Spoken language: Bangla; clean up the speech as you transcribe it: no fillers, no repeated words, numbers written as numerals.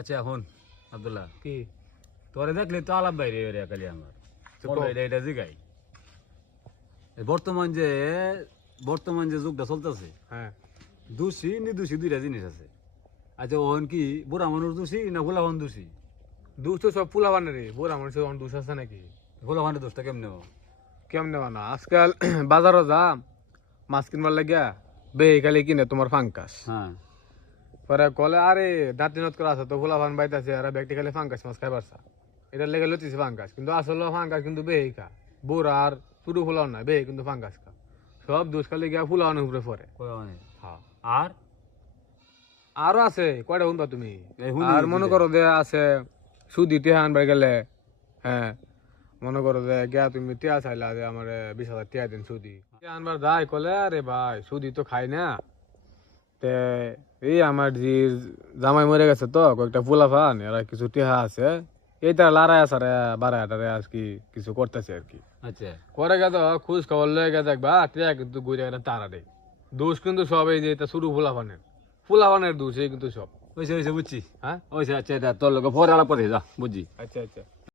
আচ্ছা এখন আব্দুল্লাহ কি তোরে দেখলে তো আলাপ বাইরে রে খালি আমার এটা জিগাই বর্তমান যে যুগটা চলতেছে হ্যাঁ দোষী নির্দোষী দুইটা জিনিস আছে আচ্ছা ওহন কি বুড়া মানুষ দোষী না গোলা হন দোষী দুষ তো সব পোলা বানে রে বোরা মানুষের অন দুষ আছে নাকি গোলা হনের দোষটা কেমনে কেমনে বানা আজকাল বাজারও যা মাছ কিনবার লাগিয়া খালি কিনে তোমার ফাঙ্কাস হ্যাঁ পরে কলে আরে দাঁত দিনত করা আছে তো পোলা ভান বাইতাছে আর ব্যক্তি খালি ফাঙ্কাস মাছ খাই পারছা এটার লেগে লতিছে ফাঙ্কাস কিন্তু আসলে ফাঙ্কাস কিন্তু বেহি খা বোরা আর পুরো ফুলাও না বেহি কিন্তু ফাঙ্কাস খা সব দোষ খালি গিয়া ফুলাওয়ানোর উপরে পরে হ্যাঁ আর আরো আছে কয়টা শুনবা তুমি এই শুনি আর মনে করো যে আছে সুদি টিহা আনবার গেলে হ্যাঁ মনে করো যে গিয়া তুমি টিয়া চাইলা যে আমার 20,000 টিয়া দিন সুদি টিয়া আনবার যাই কলে আরে ভাই সুদি তো খাই না তে এই আমার জি জামাই মরে গেছে তো কয়েকটা পোলা ফান এরা কিছু টিহা আছে এই তারা লড়াই আছে বাড়ায় আর কি কিছু করতেছে আর কি আচ্ছা করে গেছে খোঁজ খবর লয়ে গেছে দেখবা টিয়া কিন্তু ঘুরে গেলে তারা দেয় দোষ কিন্তু সব এই যে এটা শুরু ফুলাফানের দোষ এই কিন্তু সব ওইসে বুঝছি হ্যাঁ ওইসে আচ্ছা এটা তোর লোক পরে আলাপ করে যা বুঝছি আচ্ছা আচ্ছা